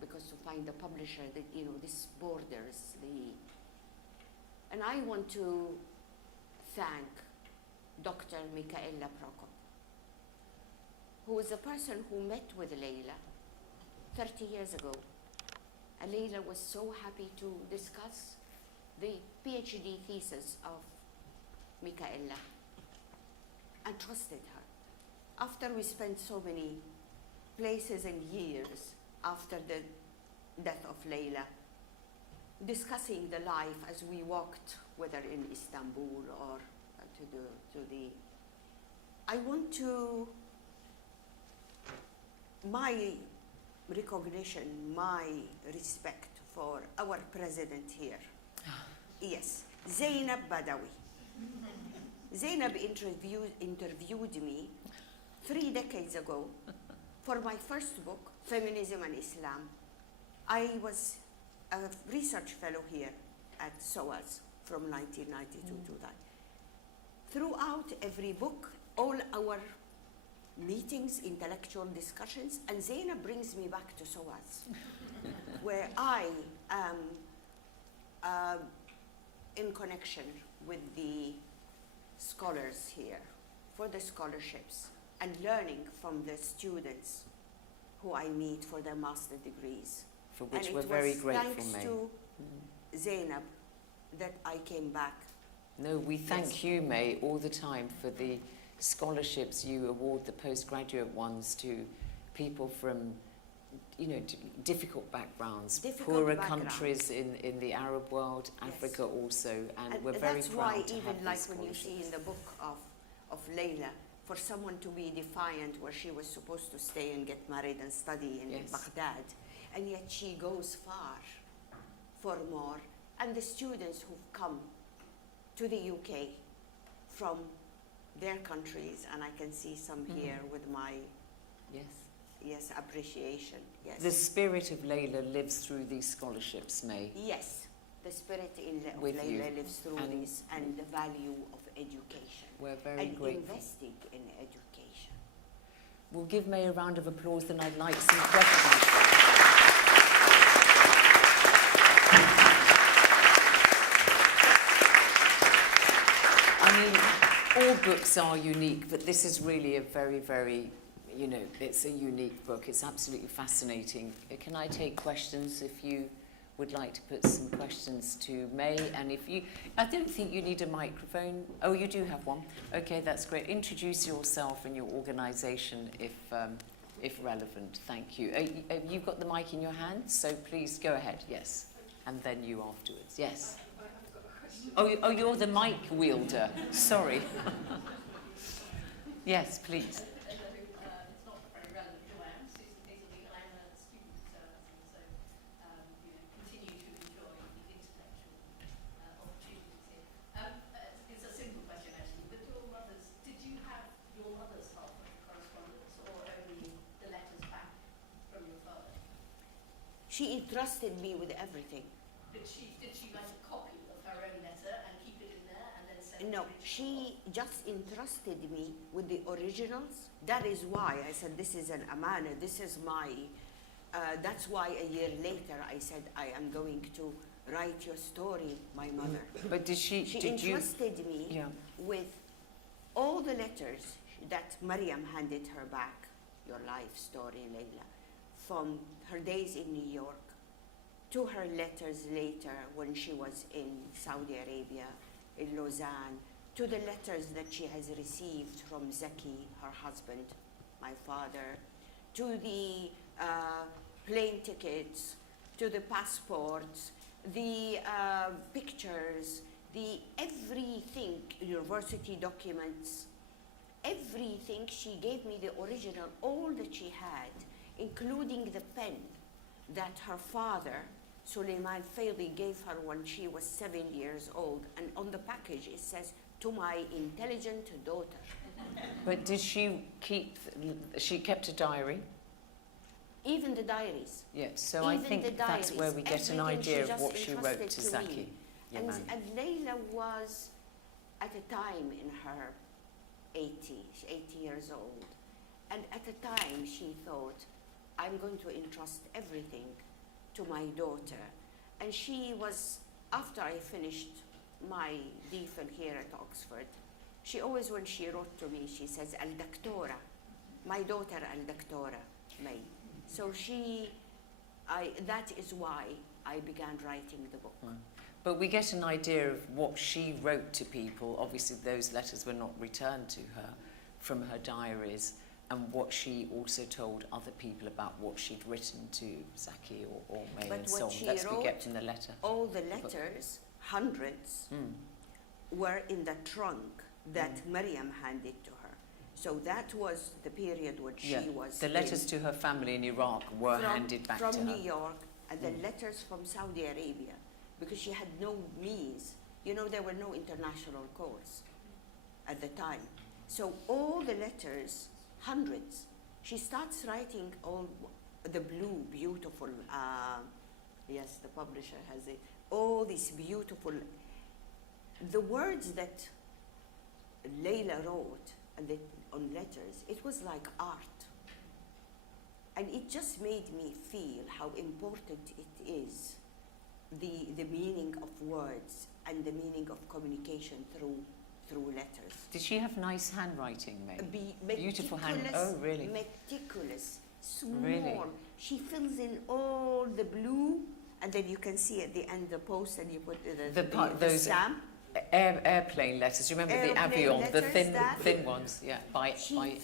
because to find a publisher that, this borders the... And I want to thank Dr. Michaela Prokop, who is a person who met with Laila 30 years ago. And Laila was so happy to discuss the PhD thesis of Michaela and trusted her. After we spent so many places and years after the death of Laila, discussing the life as we walked, whether in Istanbul or to the... I want to... My recognition, my respect for our president here. Yes, Zeinab Badawi. Zeinab interviewed me 3 decades ago for my first book, Feminism and Islam. I was a research fellow here at SOAS from 1992 to that. Throughout every book, all our meetings, intellectual discussions, and Zeinab brings me back to SOAS, where I am in connection with the scholars here for the scholarships and learning from the students who I meet for their master degrees. For which we're very grateful, thanks May. to Zeinab that I came back. No, we thank you, May, all the time for the scholarships you award, the postgraduate ones, to people from, difficult backgrounds, poorer countries in the Arab world, Africa also, and we're very proud to have these scholarships. That's why even like when you see in the book of Laila, for someone to be defiant where she was supposed to stay and get married and study in Baghdad, and yet she goes far for more. And the students who've come to the UK from their countries, and I can see some here with my appreciation. Yes. The spirit of Laila lives through these scholarships, May. Yes, the spirit of Laila lives through these, and the value of education. We're very grateful. Investing in education. We'll give May a round of applause, and I'd like some questions. All books are unique, but this is really a very, very, it's a unique book. It's absolutely fascinating. Can I take questions if you would like to put some questions to May? And I don't think you need a microphone. Oh, you do have one. Okay, that's great. Introduce yourself and your organisation if relevant. Thank you. You've got the mic in your hand, so please go ahead, yes. And then you afterwards, yes. Oh, you're the mic wielder. Sorry. Yes, please. It's not very relevant who I am. Basically, I'm a student, so continue to enjoy the intellectual opportunities here. It's a simple question, actually. But did you have your mother's half of the correspondence, or only the letters back from your father? She entrusted me with everything. Did she write a copy of her own letter and keep it in there and then send it? No, she just entrusted me with the originals. That is why I said this is an amana, this is my, that's why a year later I said I am going to write your story, my mother. But She entrusted me with all the letters that Maryam handed her back, your life story, Laila, from her days in New York to her letters later when she was in Saudi Arabia, in Lausanne, to the letters that she has received from Zaki, her husband, my father, to the plane tickets, to the passports, the pictures, the everything, university documents, everything. She gave me the original, all that she had, including the pen that her father, Sulaiman Faidhi, gave her when she was 7 years old. And on the package it says, "To my intelligent daughter." But did she keep, she kept a diary? Even the diaries. Yes, so Even I the think that's diaries, where we get an everything idea of just what she wrote entrusted to me. Zaki And, Yamani. and Laila was at a time in her 80 years old. And at a time she thought, I'm going to entrust everything to my daughter. And she was, after I finished my DPhil here at Oxford, she always, when she wrote to me, she says, Al-Daktora, my daughter Al-Daktora, May. So that is why I began writing the book. But we get an idea of what she wrote to people. Obviously, those letters were not returned to her from her diaries, and what she also told other people about what she'd written to Zaki or May But and so on. what she That's we wrote, get in the letter. all the letters, hundreds, were in the trunk that Maryam handed to her. So that was the period when she was The letters to her family in Iraq were handed back to her. from New York, and the letters from Saudi Arabia, because she had no means. You know, there were no international calls at the time. So all the letters, hundreds, she starts writing all the blue, beautiful, yes, the publisher has it, all these beautiful, the words that Laila wrote and on letters, it was like art. And it just made me feel how important it is, the meaning of words and the meaning of communication through letters. Did she have nice handwriting, May? Beautiful Meticulous, really? Meticulous, small. Really? She fills in all the blue, and then you can see at the end the post, and you put the stamp. Airplane letters. You remember the Airplane avion, the letters, thin ones, yeah, by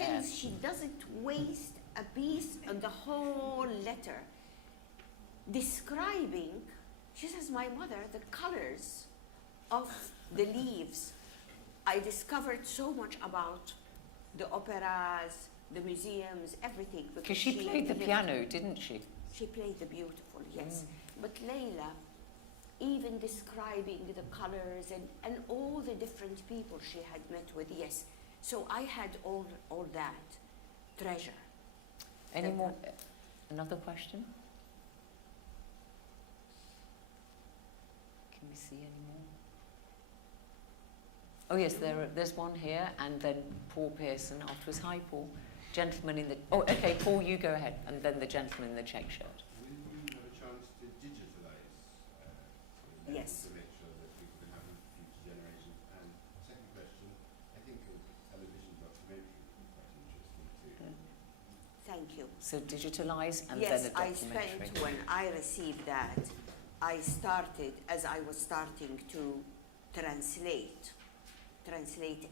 air. She doesn't waste a piece on the whole letter. Describing, she says, my mother, the colors of the leaves. I discovered so much about the operas, the museums, everything. Because she played the piano, didn't she? She played the beautiful, yes. But Laila, even describing the colors and all the different people she had met with, yes. So I had all that treasure. Any more? Another question? Can we see any more? Oh yes, there's one here, and then Paul Pearson afterwards. Hi, Paul. Gentleman in the... Oh, okay, Paul, you go ahead, and then the gentleman in the check shirt. Will you have a chance to digitalise Yes. to make sure that we can have it for future generations? And second question, I think a television documentary would be quite interesting too. Thank you. So digitalise and Yes, then a I documentary. spent, when I received that, I started, as I was starting to translate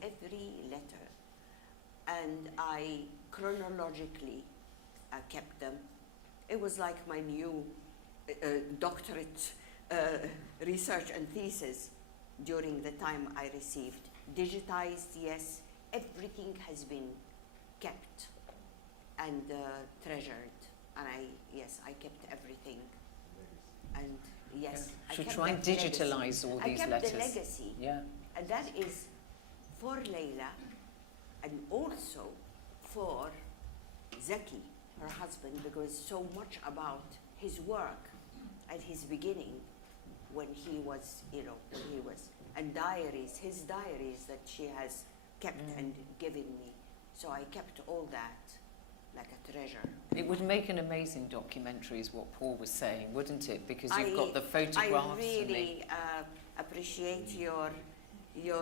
every letter, and I chronologically kept them. It was like my new doctorate research and thesis during the time I received. Digitized, yes, everything has been kept and treasured, and I kept everything. And yes, I Should kept try and that legacy. digitalise all these I kept letters. the legacy, Yeah. and that is for Laila, and also for Zaki, her husband, because so much about his work at his beginning when he was, and diaries, his diaries that she has kept and given me. So I kept all that like a treasure. It would make an amazing documentary, is what Paul was saying, wouldn't it? Because you've got the photographs. I really appreciate your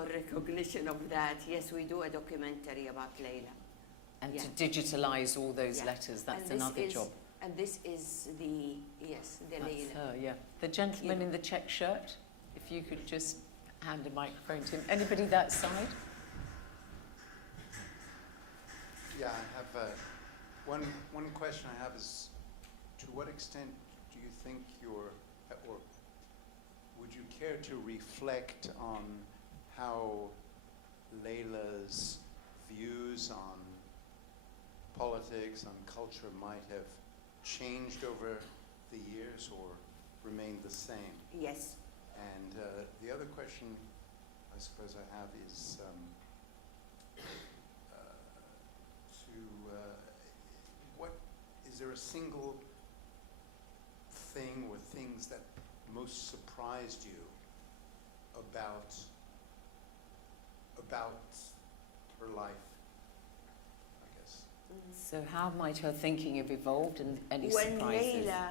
recognition of that. Yes, we do a documentary about Laila. And to digitalise all those Yeah. letters, that's And this another is- job. And this is the That's Laila. her, yeah. The gentleman in the check shirt, if you could just hand a microphone to him. Anybody that side? Yeah, I have one question I have is, to what extent do you think or would you care to reflect on how Laila's views on politics, on culture might have changed over the years or remained the same? Yes. And the other question I suppose I have is what is there a single thing or things that most surprised you about her life, I guess? So how might her thinking have evolved, and any When surprises? Laila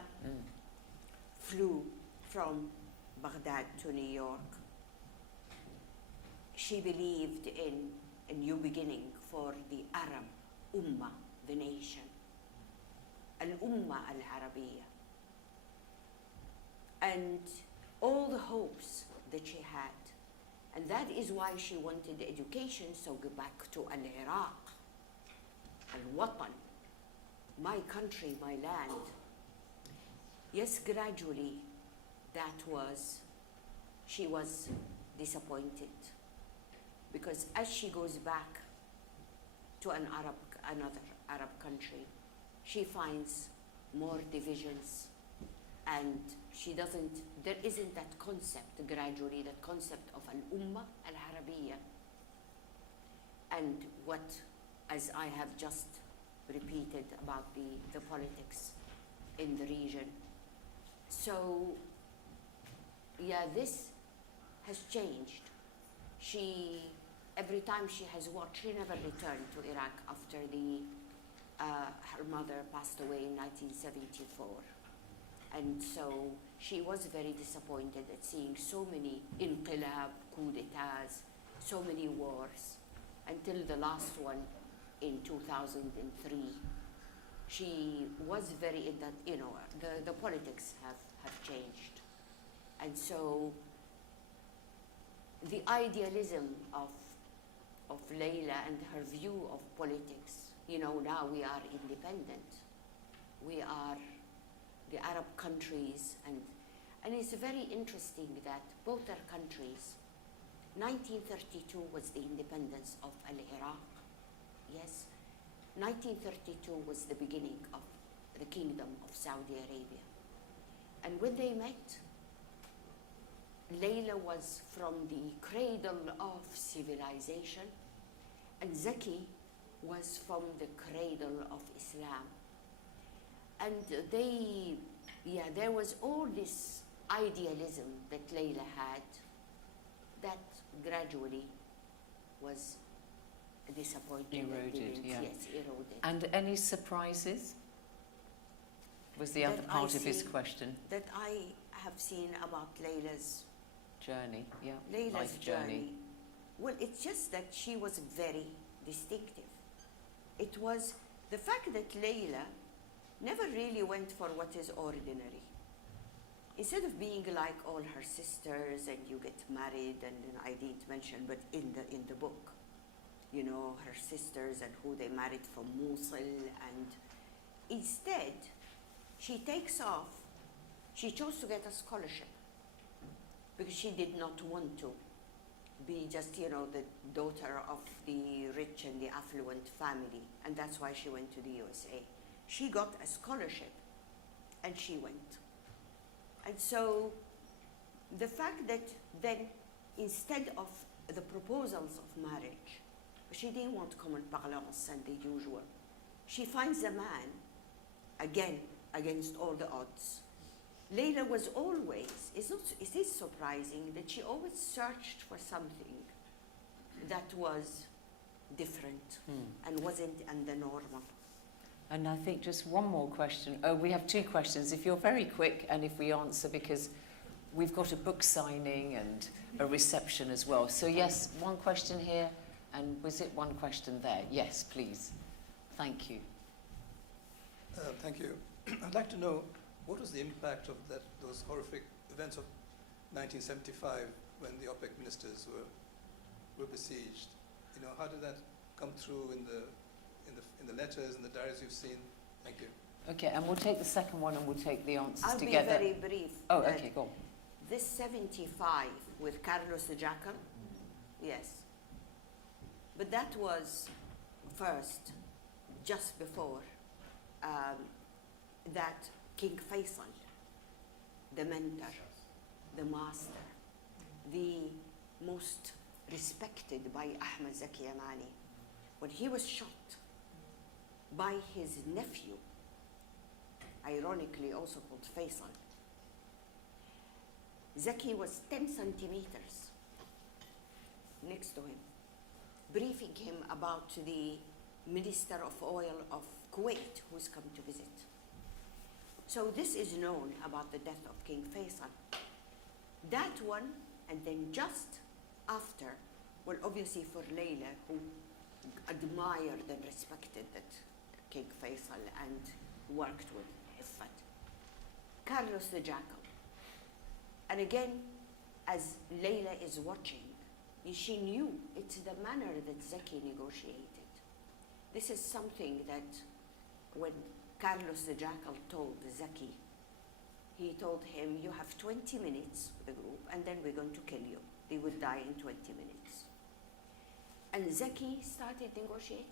flew from Baghdad to New York, she believed in a new beginning for the Arab Ummah, the nation. Al-Ummah al-Arabiya. And all the hopes that she had. And that is why she wanted education, so go back to Al-Iraq, Al-Watan, my country, my land. Yes, gradually, she was disappointed. Because as she goes back to another Arab country, she finds more divisions, and there isn't that concept gradually, that concept of al-Ummah al-Arabiya. And what, as I have just repeated about the politics in the region. So, yeah, this has changed. Every time she has walked, she never returned to Iraq after her mother passed away in 1974. And so she was very disappointed at seeing so many inqilab, coup d'etats, so many wars, until the last one in 2003. She was very in that, the politics have changed. And so the idealism of Laila and her view of politics, now we are independent. We are the Arab countries, and it's very interesting that both our countries, 1932 was the independence of Al-Iraq, yes. 1932 was the beginning of the Kingdom of Saudi Arabia. And when they met, Laila was from the cradle of civilization, and Zaki was from the cradle of Islam. And there was all this idealism that Laila had that gradually was disappointed. Eroded, yeah. Yes, eroded. And any surprises? Was the other part of his question. That I have seen about Laila's journey, yeah. Laila's life journey. Well, it's just that she was very distinctive. It was the fact that Laila never really went for what is ordinary. Instead of being like all her sisters and you get married, and I didn't mention, but in the book, her sisters and who they married from Mosul, and instead she takes off. She chose to get a scholarship because she did not want to be just, the daughter of the rich and the affluent family, and that's why she went to the USA. She got a scholarship, and she went. And so the fact that then, instead of the proposals of marriage, she didn't want common parlance and the usual. She finds a man, again, against all the odds. Laila was always, it is surprising that she always searched for something that was different and wasn't in the normal. And I think just one more question. Oh, we have two questions. If you're very quick, and if we answer, because we've got a book signing and a reception as well. So yes, one question here, and was it one question there? Yes, please. Thank you. Thank you. I'd like to know, what was the impact of those horrific events of 1975 when the OPEC ministers were besieged. You know, how did that come through in the letters and the diaries you've seen? Thank you. Okay, and we'll take the second one and we'll take the answers I'll together. be very brief. Oh, okay, go on. This 75 with Carlos the Jackal, yes. But that was first, just before that King Faisal, the mentor, the master, the most respected by Ahmed Zaki Yamani, when he was shot by his nephew, ironically also called Faisal, Zaki was 10 centimeters next to him, briefing him about the Minister of Oil of Kuwait who's come to visit. So this is known about the death of King Faisal. That one, and then just after, well, obviously for Laila, who admired and respected that King Faisal and worked with Hifat, Carlos the Jackal. And again, as Laila is watching, she knew it's the manner that Zaki negotiated. This is something that when Carlos the Jackal told Zaki, he told him, you have 20 minutes with the group and then we're going to kill you. They would die in 20 minutes. And Zaki started negotiating.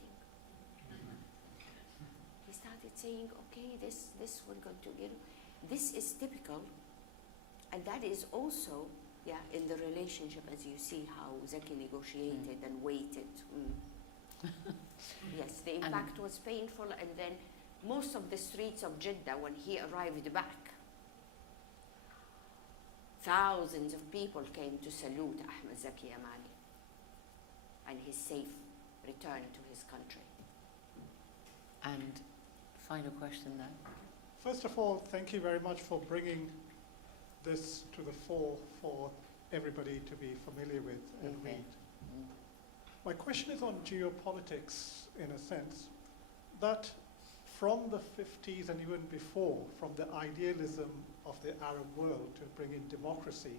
He started saying, okay, this we're going to give. This is typical. And that is also, in the relationship, as you see how Zaki negotiated and waited. Yes, the impact was painful, and then most of the streets of Jeddah, when he arrived back, thousands of people came to salute Ahmed Zaki Yamani and his safe return to his country. And final question then. First of all, thank you very much for bringing this to the fore for everybody to be familiar with and read. My question is on geopolitics, in a sense, that from the 50s and even before, from the idealism of the Arab world to bring in democracy,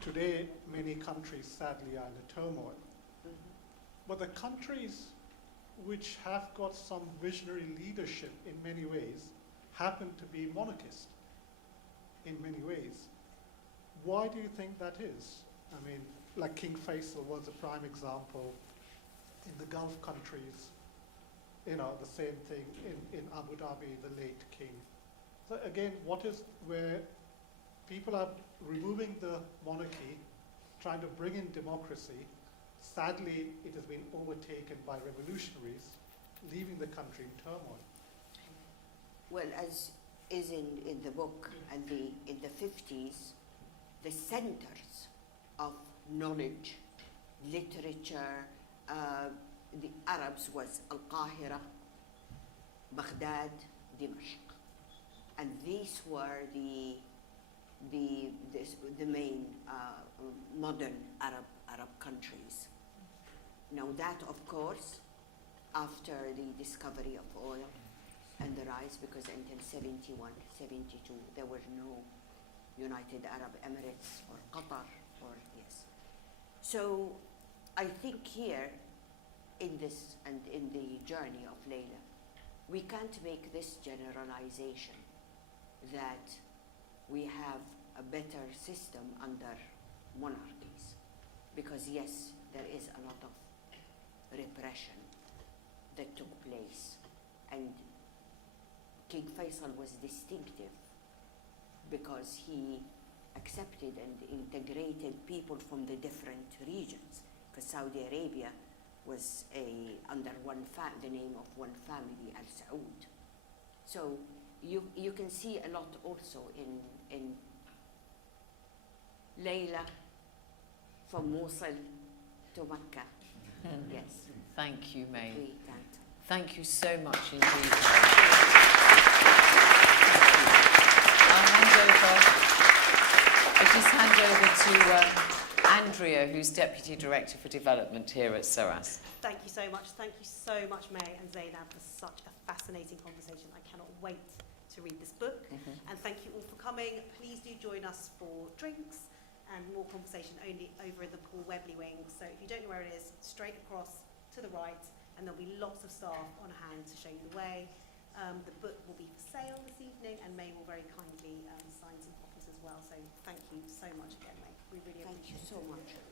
today many countries sadly are in a turmoil. But the countries which have got some visionary leadership in many ways happen to be monarchist in many ways. Why do you think that is? I mean, like King Faisal was a prime example. In the Gulf countries, the same thing in Abu Dhabi, the late king. So again, what is where people are removing the monarchy, trying to bring in democracy. Sadly, it has been overtaken by revolutionaries, leaving the country in turmoil. Well, as is in the book, and in the 50s, the centers of knowledge, literature, the Arabs was Al-Qahira, Baghdad, Dimashq. And these were the main modern Arab countries. Now that, of course, after the discovery of oil and the rise, because until 71, 72, there were no United Arab Emirates or Qatar or yes. So I think here in this and in the journey of Laila, we can't make this generalization that we have a better system under monarchies, because yes, there is a lot of repression that took place, and King Faisal was distinctive because he accepted and integrated people from the different regions, because Saudi Arabia was under the name of one family, Al Saud. So you can see a lot also in Laila, from Mosul to Mecca. Yes. Thank you, May. We can't. Thank you so much indeed. I'll just hand over to Andrea, who's Deputy Director for Development here at SOAS. Thank you so much. Thank you so much, May and Zeinab, for such a fascinating conversation. I cannot wait to read this book. And thank you all for coming. Please do join us for drinks and more conversation only over in the Paul Webley wing. So if you don't know where it is, straight across to the right, and there'll be lots of staff on hand to show you the way. The book will be for sale this evening, and May will very kindly sign some copies as well. So thank you so much again, May. We really Thank you appreciate so it. much.